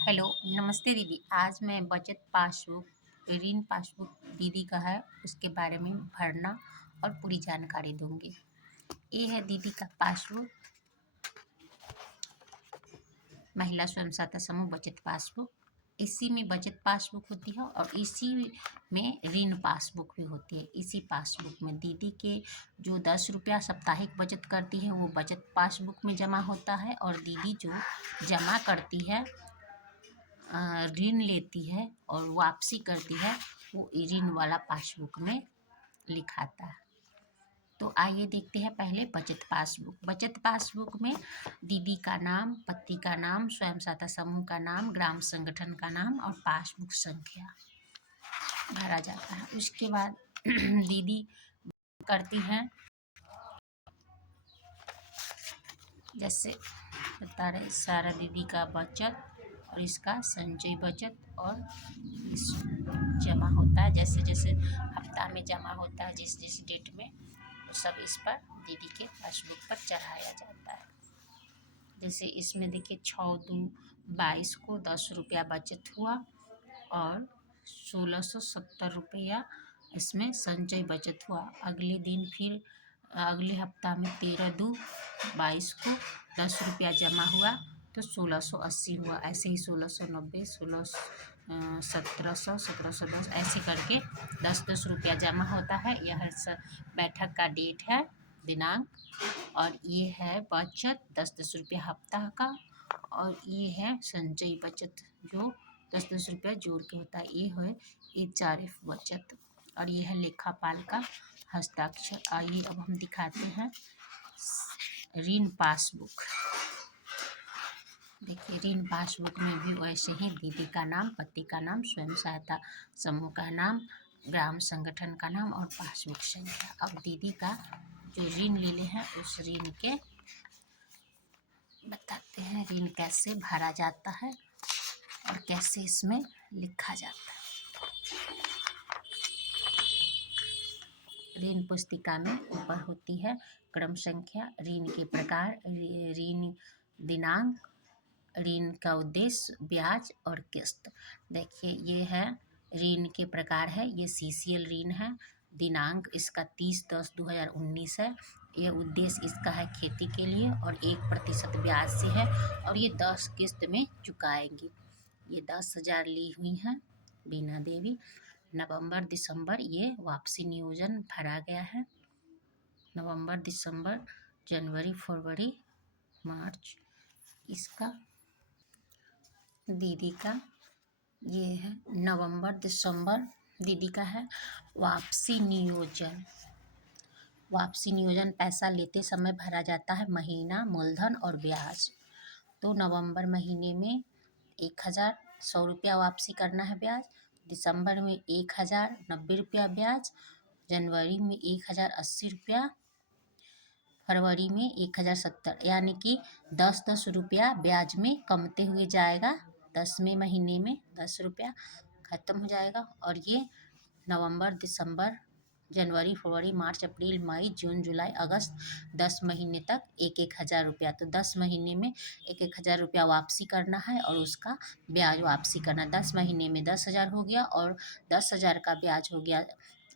Hello, नमस्ते दीदी। आज मैं बचत पासबुक, ऋण पासबुक दीदी का है, उसके बारे में भरना और पूरी जानकारी दूंगी। ये है दीदी का पासबुक, महिला स्वयं सहायता समूह बचत पासबुक। इसी में बचत पासबुक होती है और इसी में ऋण पासबुक भी होती है। इसी पासबुक में दीदी के जो 10 रुपया साप्ताहिक बचत करती है वो बचत पासबुक में जमा होता है, और दीदी जो जमा करती है, ऋण लेती है और वापसी करती है, वो ऋण वाला पासबुक में लिखाता है। तो आइए देखते हैं पहले बचत पासबुक। बचत पासबुक में दीदी का नाम, पति का नाम, स्वयं सहायता समूह का नाम, ग्राम संगठन का नाम और पासबुक संख्या भरा जाता है। उसके बाद दीदी करती हैं, जैसे बता रहे, सारा दीदी का बचत और इसका संचय बचत और इस जमा होता है। जैसे जैसे हफ्ता में जमा होता है, जिस जिस डेट में, वो सब इस पर दीदी के पासबुक पर चढ़ाया जाता है। जैसे इसमें देखिए 6/2/22 को 10 रुपया बचत हुआ और 1670 रुपया इसमें संचय बचत हुआ। अगले दिन फिर अगले हफ्ता में 13/2/22 को 10 रुपया जमा हुआ तो 1680 हुआ। ऐसे ही 1690, 1700, 1710 ऐसे करके 10-10 रुपया जमा होता है। यह बैठक का डेट है, दिनांक, और ये है बचत 10-10 रुपया हफ्ता का, और ये है संचयी बचत जो 10-10 रुपया जोड़ के होता है। ये है HRF बचत, और ये है लेखापाल का हस्ताक्षर। आइए अब हम दिखाते हैं ऋण पासबुक। देखिए ऋण पासबुक में भी वैसे ही दीदी का नाम, पति का नाम, स्वयं सहायता समूह का नाम, ग्राम संगठन का नाम और पासबुक संख्या। अब दीदी का जो ऋण ले हैं उस ऋण के बताते हैं, ऋण कैसे भरा जाता है और कैसे इसमें लिखा जाता है। ऋण पुस्तिका में ऊपर होती है क्रम संख्या, ऋण के प्रकार, ऋण दिनांक, ऋण का उद्देश्य, ब्याज और किस्त। देखिए ये है ऋण के प्रकार है, ये CCL ऋण है। दिनांक इसका 30/10/2019 है। यह उद्देश्य इसका है खेती के लिए और 1% ब्याज से है, और ये 10 किस्त में चुकाएंगी। ये 10,000 ली हुई हैं बीना देवी। नवंबर दिसंबर ये वापसी नियोजन भरा गया है। नवंबर दिसंबर जनवरी फरवरी मार्च इसका दीदी का ये है। नवंबर दिसंबर दीदी का है वापसी नियोजन। वापसी नियोजन पैसा लेते समय भरा जाता है महीना, मूलधन और ब्याज। तो नवंबर महीने में 1,100 रुपया वापसी करना है ब्याज, दिसंबर में 1,090 रुपया ब्याज, जनवरी में 1,080 रुपया, फरवरी में 1,070, यानी कि 10-10 रुपया ब्याज में कमते हुए जाएगा। 10वें महीने में 10 रुपया खत्म हो जाएगा। और ये नवंबर दिसंबर जनवरी फरवरी मार्च अप्रैल मई जून जुलाई अगस्त 10 महीने तक 1-1 हज़ार रुपया। तो 10 महीने में 1-1 हज़ार रुपया वापसी करना है और उसका ब्याज वापसी करना। 10 महीने में 10,000 हो गया और 10,000 का ब्याज हो गया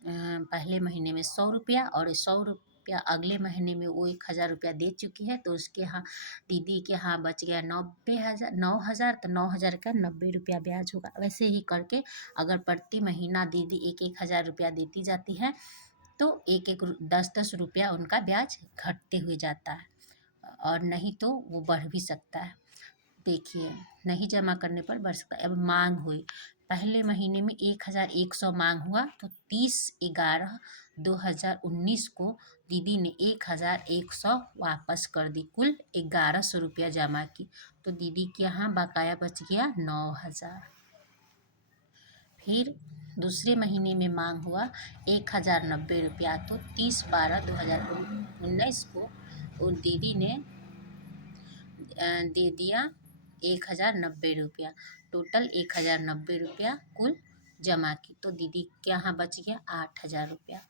पहले महीने में 100 रुपया, और 100 रुपया अगले महीने में वो 1,000 रुपया दे चुकी है, तो उसके यहाँ दीदी के यहाँ बच गया 9,000, तो 9,000 का 90 रुपया ब्याज होगा। वैसे ही करके अगर प्रति महीना दीदी 1-1 हज़ार रुपया देती जाती है तो 10-10 रुपया उनका ब्याज घटते हुए जाता है, और नहीं तो वो बढ़ भी सकता है। देखिए नहीं जमा करने पर बढ़ सकता है। अब मांग हुई, पहले महीने में 1,100 मांग हुआ तो 30/11/2019 को दीदी ने 1,100 वापस कर दी, कुल 1,100 रुपया जमा की। तो दीदी के यहाँ बकाया बच गया 9,000। फिर दूसरे महीने में मांग हुआ 1,090 रुपया, तो 30/12/2019 को वो दीदी ने दे दिया 1,090 रुपया। टोटल 1,090 रुपया कुल जमा की, तो दीदी के यहाँ बच गया 8,000 रुपया।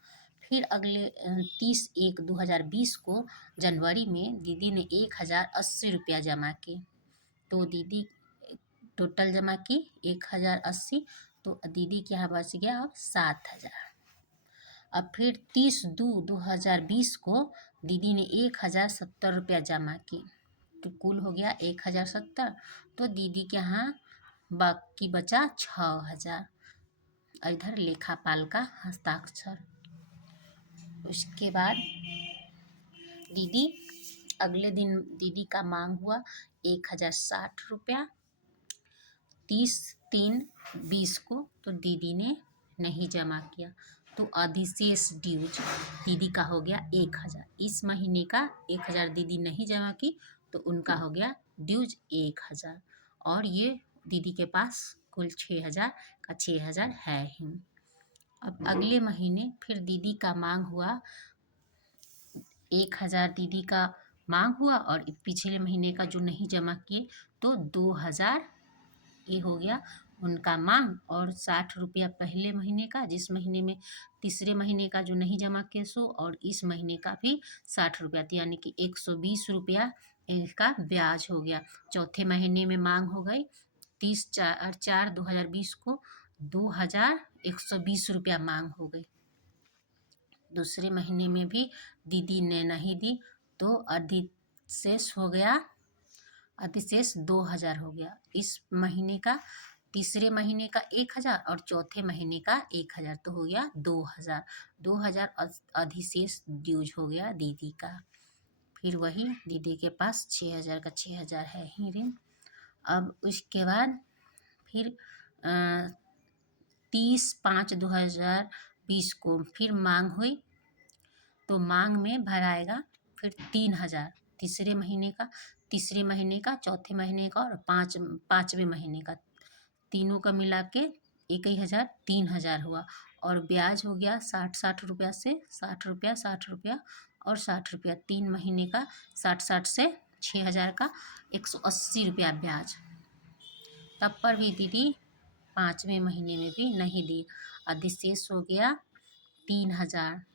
फिर अगले 30/1/2020 को जनवरी में दीदी ने 1,080 रुपया जमा की, तो दीदी टोटल जमा की 1080, तो दीदी के यहाँ बच गया अब 7000। अब फिर 30/2/2020 को दीदी ने 1070 रुपया जमा की, तो कुल हो गया 1070। तो दीदी के यहाँ बाकी बचा 6000। इधर लेखापाल का हस्ताक्षर। उसके बाद दीदी अगले दिन दीदी का मांग हुआ 1060 रुपया 30/3/20 को, तो दीदी ने नहीं जमा किया, तो अधिशेष ड्यूज दीदी का हो गया 1000। इस महीने का 1000 दीदी नहीं जमा की, तो उनका हो गया ड्यूज 1000। और ये दीदी के पास कुल 6000 का 6000 है ही। अब अगले महीने फिर दीदी का मांग हुआ 1000 दीदी का मांग हुआ, और पिछले महीने का जो नहीं जमा किए तो 2000 ये हो गया उनका मांग, और 60 रुपया पहले महीने का, जिस महीने में तीसरे महीने का जो नहीं जमा किए सो, और इस महीने का भी 60 रुपया, यानी कि 120 रुपया इसका ब्याज हो गया। चौथे महीने में मांग हो गई 30/4/2020 को 2120 रुपया मांग हो गई। दूसरे महीने में भी दीदी ने नहीं दी, तो अधिशेष हो गया, अधिशेष 2000 हो गया। इस महीने का तीसरे महीने का 1000 और चौथे महीने का 1000, तो हो गया 2000। 2000 अधिशेष ड्यूज हो गया दीदी का। फिर वही दीदी के पास 6000 का 6000 है ही ऋण। अब उसके बाद फिर 30/5/2020 को फिर मांग हुई, तो मांग में भराएगा फिर 3000 तीसरे महीने का, चौथे महीने का और पाँचवें महीने का, तीनों का मिला के 1000 3000 हुआ। और ब्याज हो गया 60/60 रुपया से 60 रुपया 60 रुपया और 60 रुपया, 3 महीने का 60/60 से 6000 का 180 रुपया ब्याज। तब पर भी दीदी पाँचवें महीने में भी नहीं दी, अधिशेष हो गया 3000,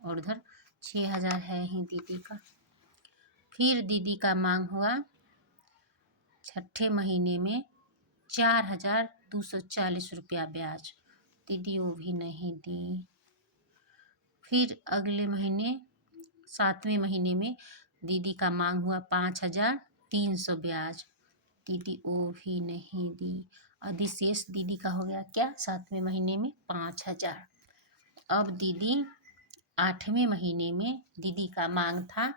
और उधर 6000 है ही दीदी का। फिर दीदी का मांग हुआ छठे महीने में 4240 रुपया ब्याज, दीदी वो भी नहीं दी। फिर अगले महीने 7वें महीने में दीदी का मांग हुआ 5300 ब्याज, दीदी वो भी नहीं दी। अधिशेष दीदी का हो गया क्या 7वें महीने में 5000। अब दीदी 8वें महीने में दीदी का मांग था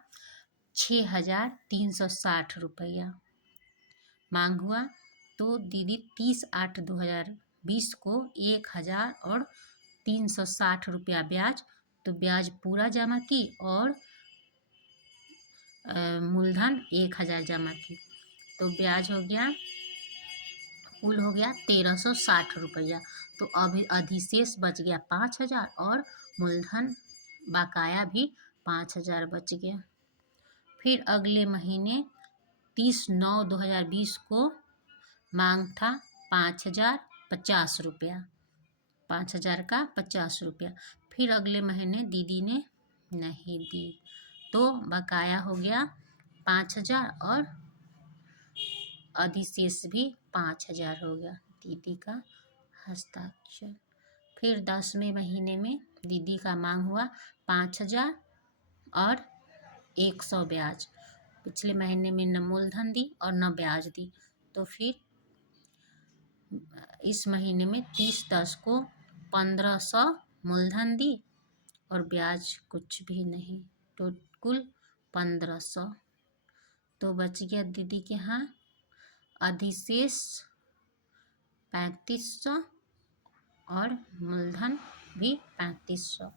6360 रुपया मांग हुआ, तो दीदी 30/8/2020 को 1360 रुपया ब्याज, तो ब्याज पूरा जमा की और मूलधन 1000 जमा की, तो ब्याज हो गया कुल हो गया 1360 रुपया। तो अभी अधिशेष बच गया 5000 और मूलधन बकाया भी 5000 बच गया। फिर अगले महीने 30/9/2020 को मांग था 5050 रुपया, 5000 का 50 रुपया। फिर अगले महीने दीदी ने नहीं दी, तो बकाया हो गया 5000 और अधिशेष भी 5000 हो गया दीदी का हस्ताक्षर। फिर 10वें महीने में दीदी का मांग हुआ 5000 और 100 ब्याज, पिछले महीने में न मूलधन दी और न ब्याज दी, तो फिर इस महीने में 30/10 को 1500 मूलधन दी और ब्याज कुछ भी नहीं, तो कुल 1500। तो बच गया दीदी के यहाँ अधिशेष 3500 और मूलधन भी 3500।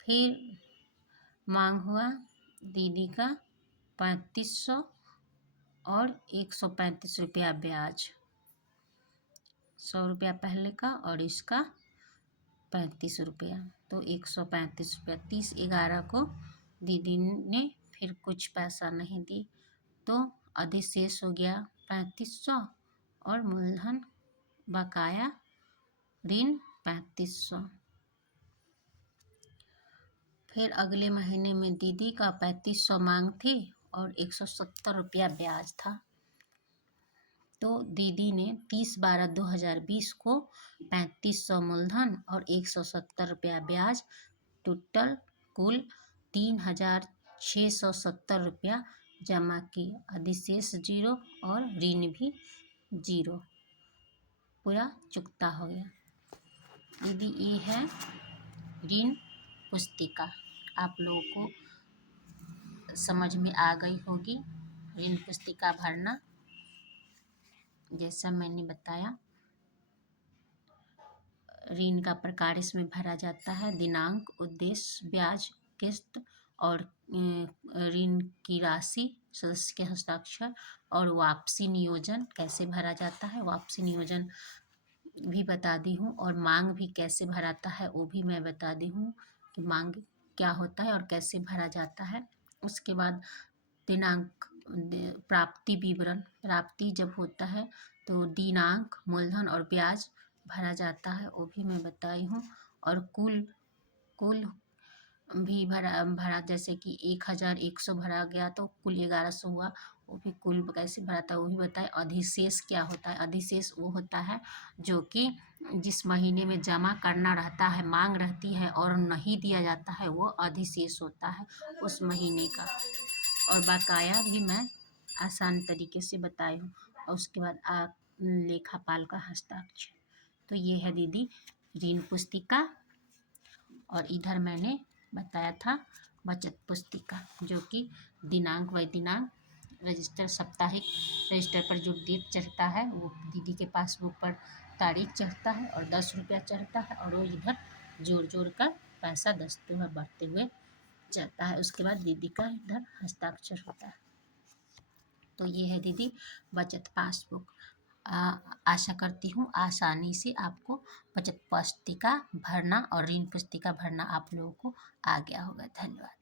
फिर मांग हुआ दीदी का 3500 और 135 रुपया ब्याज, 100 रुपया पहले का और इसका 35 रुपया, तो 135 रुपया। 30/11 को दीदी ने फिर कुछ पैसा नहीं दी, तो अधिशेष हो गया 3500 और मूलधन बकाया ऋण 3500। फिर अगले महीने में दीदी का 3500 मांग थी और 170 रुपया ब्याज था। तो दीदी ने 30/12/2020 को 3500 मूलधन और 170 रुपया ब्याज, टोटल कुल 3670 रुपया जमा किए। अधिशेष 0 और ऋण भी 0, पूरा चुकता हो गया। दीदी ये है ऋण पुस्तिका, आप लोगों को समझ में आ गई होगी। ऋण पुस्तिका भरना जैसा मैंने बताया, ऋण का प्रकार इसमें भरा जाता है, दिनांक, उद्देश्य, ब्याज, किस्त और ऋण की राशि, सदस्य के हस्ताक्षर और वापसी नियोजन कैसे भरा जाता है, वापसी नियोजन भी बता दी हूँ। और मांग भी कैसे भराता है वो भी मैं बता दी हूँ कि मांग क्या होता है और कैसे भरा जाता है। उसके बाद दिनांक, प्राप्ति विवरण, प्राप्ति जब होता है तो दिनांक, मूलधन और ब्याज भरा जाता है, वो भी मैं बताई हूँ। और कुल भी भरा जैसे कि 1100 भरा गया तो कुल 1100 हुआ, वो भी कुल कैसे भरा था वो भी बताए। अधिशेष क्या होता है, अधिशेष वो होता है जो कि जिस महीने में जमा करना रहता है, मांग रहती है और नहीं दिया जाता है, वो अधिशेष होता है उस महीने का। और बकाया भी मैं आसान तरीके से बताई हूँ। और उसके बाद लेखापाल का हस्ताक्षर। तो ये है दीदी ऋण पुस्तिका। और इधर मैंने बताया था बचत पुस्तिका, जो कि दिनांक बाई दिनांक रजिस्टर, साप्ताहिक रजिस्टर पर जो डेट चढ़ता है वो दीदी के पासबुक पर तारीख चढ़ता है और 10 रुपया चढ़ता है, और वो इधर जोड़ जोड़ कर पैसा दसते हुए बढ़ते हुए जाता है। उसके बाद दीदी का इधर हस्ताक्षर होता है। तो ये है दीदी बचत पासबुक। आशा करती हूँ आसानी से आपको बचत पुस्तिका भरना और ऋण पुस्तिका भरना आप लोगों को आ गया होगा। धन्यवाद।